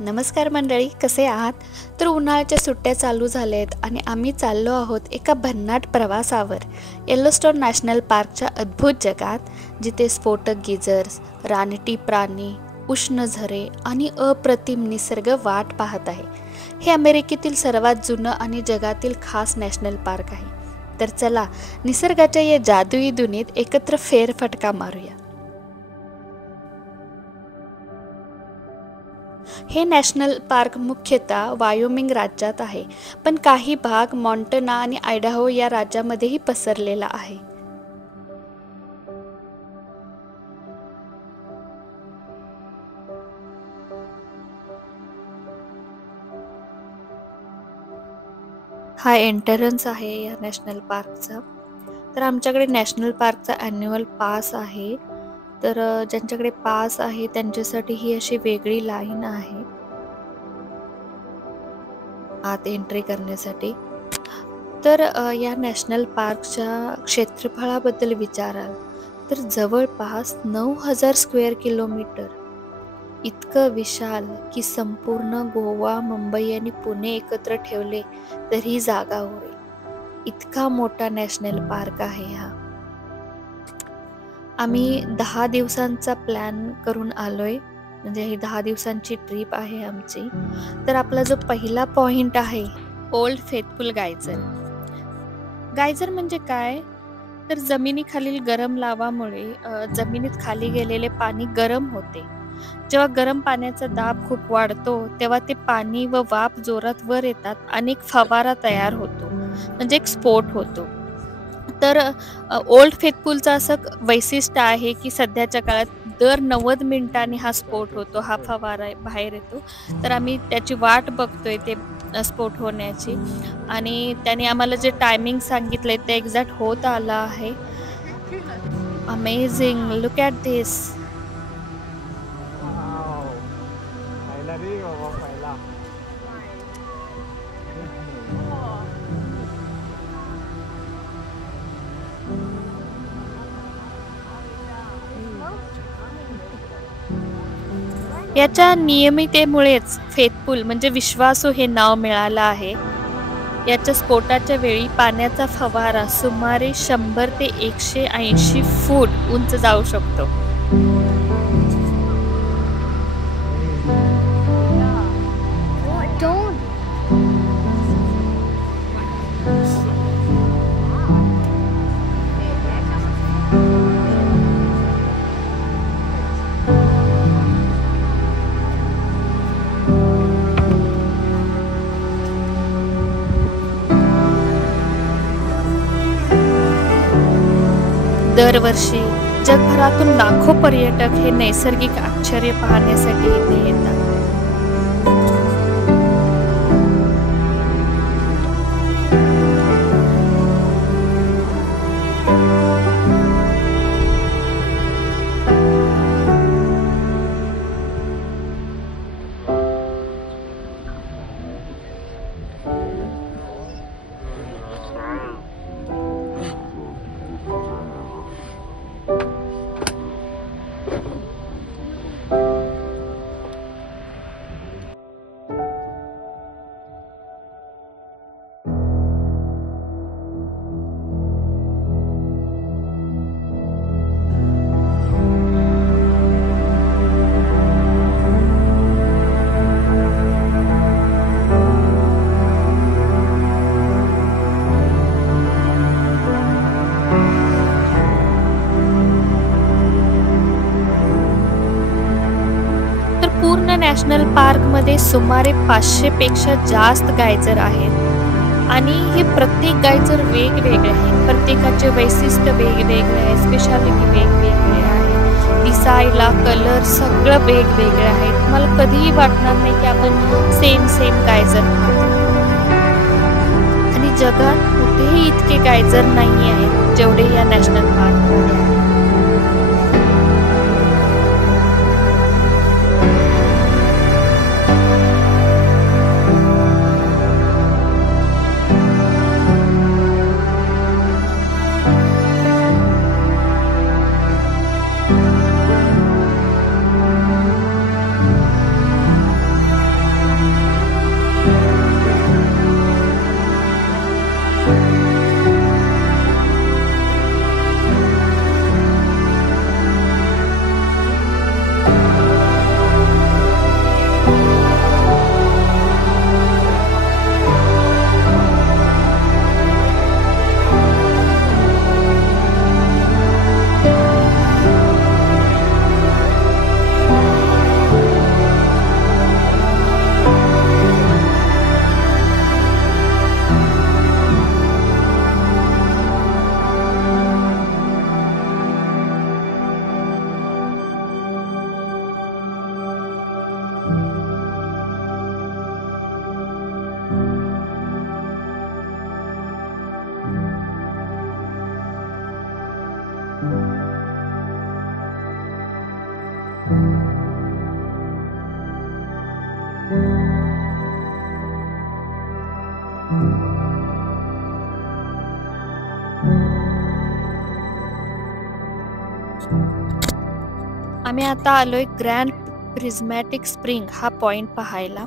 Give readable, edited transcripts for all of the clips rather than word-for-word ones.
नमस्कार मंडळी, कसे आहात? तर उन्हाळ्याच्या सुट्ट्या चालू झाल्या आहेत आणि आम्ही चाललो आहोत एका भन्नाट प्रवासावर येलोस्टोन नॅशनल पार्कच्या अद्भुत जगात, जिथे स्फोटक गिझर्स, रानटी प्राणी, उष्ण झरे आणि अप्रतिम निसर्ग वाट पाहत आहे. हे अमेरिकेतील सर्वात जुनं आणि जगातील खास नॅशनल पार्क आहे. तर चला, निसर्गाच्या या जादुई दुनियेत एकत्र फेरफटका मारूया. हे नॅशनल पार्क मुख्यतः वायोमिंग राज्यात आहे, पण काही भाग मॉन्टना आणि आयडाहो या राज्यामध्येही पसरलेला आहे. हा एंट्रन्स आहे या नॅशनल पार्कचा. तर आमच्याकडे नॅशनल पार्कचा ॲन्युअल पास आहे. तर ज्यांच्याकडे पास आहे त्यांच्यासाठी ही अशी वेगळी लाईन आहे आत एंट्री करण्यासाठी. तर या नॅशनल पार्कच्या क्षेत्रफळाबद्दल विचाराल तर जवळपास 9,000 स्क्वेअर किलोमीटर इतकं विशाल की संपूर्ण गोवा, मुंबई आणि पुणे एकत्र ठेवले तर ही जागा होईल. इतका मोठा नॅशनल पार्क आहे हा. आम्ही 10 दिवसांचा प्लॅन करून आलोय, म्हणजे ही 10 दिवसांची ट्रिप आहे आमची. तर आपला जो पहिला पॉइंट आहे ओल्ड फेथफुल गायझर. गायझर म्हणजे काय? तर जमिनीखालील गरम लावामुळे जमिनीत खाली गेलेले पाणी गरम होते. जेव्हा गरम पाण्याचा दाब खूप वाढतो तेव्हा ते पाणी व वाफ जोरात वर येतात आणि एक फवारा तयार होतो, म्हणजे एक स्फोट होतो. तर ओल्ड फेथफुलचं असं वैशिष्ट्य आहे की सध्याच्या काळात दर 90 मिनिटांनी हा स्फोट होतो, हा फवारा बाहेर येतो. तर आम्ही त्याची वाट बघतोय ते स्फोट होण्याची, आणि त्याने आम्हाला जे टायमिंग सांगितलंय ते एक्झॅक्ट होत आलं आहे. Amazing, look at this. Wow! पाहिला रे बाबा, पाहिला. याच्या नियमितेमुळेच फेथफुल म्हणजे विश्वासू हे नाव मिळालं आहे. याच्या स्फोटाच्या वेळी पाण्याचा फवारा सुमारे 100 ते 180 फूट उंच जाऊ शकतो. दरवर्षी जगभरातून लाखो पर्यटक हे नैसर्गिक आश्चर्य पाहण्यासाठी इथे येतात. पूर्ण नॅशनल पार्कमध्ये सुमारे 500 पेक्षा जास्त गायझर आहेत आणि हे प्रत्येक गायझर वेगवेगळे आहे. प्रत्येकाचे वैशिष्ट्य वेगवेगळे आहे, स्पेशालिटी वेगवेगळे आहे, दिसायला कलर सगळं वेगवेगळे आहे. तुम्हाला कधीही वाटणार नाही की आपण सेम गायझर पाहतो. आणि जगात कुठेही इतके गायझर नाही आहेत जेवढे या नॅशनल पार्कमध्ये आहेत. आम्ही आता आलोय ग्रँड प्रिझमॅटिक स्प्रिंग हा पॉइंट पाहायला.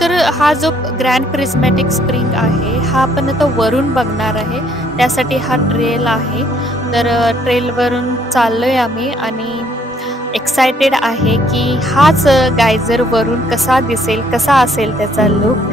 तर हा जो ग्रँड प्रिझमॅटिक स्प्रिंग आहे हा आपण आता वरून बघणार आहे. त्यासाठी हा ट्रेल आहे. तर ट्रेलवरून चाललोय आम्ही आणि एक्सायटेड आहे की हाच गायझर वरून कसा दिसेल, कसा असेल त्याचा लुक.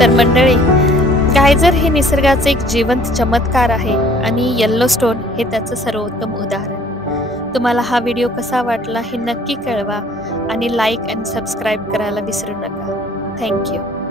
तर मंडळी, गायझर हे निसर्गाचे एक जिवंत चमत्कार आहे आणि येल्लोस्टोन हे त्याचं सर्वोत्तम उदाहरण. तुम्हाला हा व्हिडिओ कसा वाटला हे नक्की कळवा आणि लाईक आणि सबस्क्राईब करायला विसरू नका. थँक्यू.